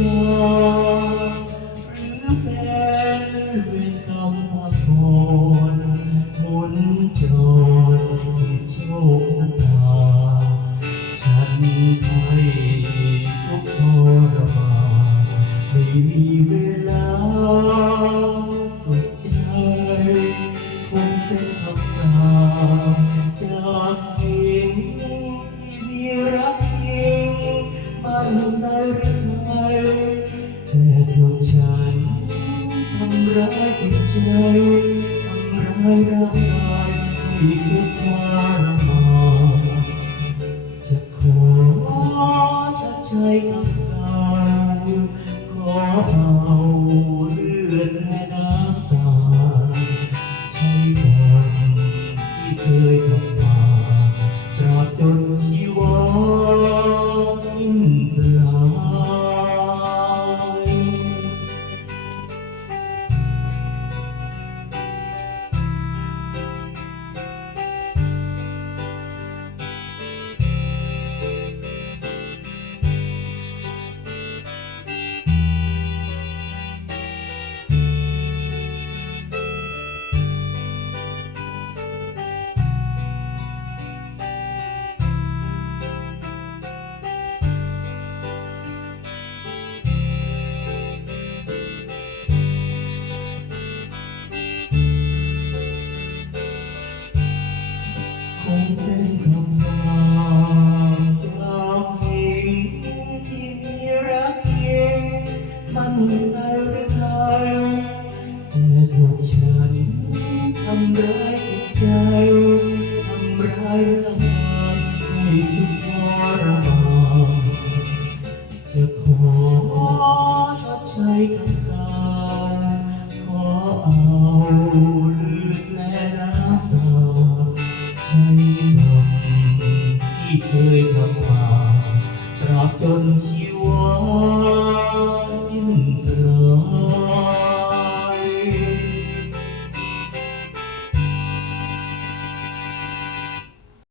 มองหรือเป็นคว่าพรมุนจรที่โชคตา ฉันไปทุกทรมานไมีเวลาสุขใจคงเป็นคำสาจาง ทำฉันทำร้ายจิตใจทำร้ายร่างกายที่ทุกข์ทรมานจะขอจะใจกับกาขอเอาเลือดและน้ำตาใช้ก่อนที่เคยทำมาตราจนชีว ฉันทำร้ายจิตใจทำร้ายร่าง ឃើញធម្មតាត្រកជនជីវរ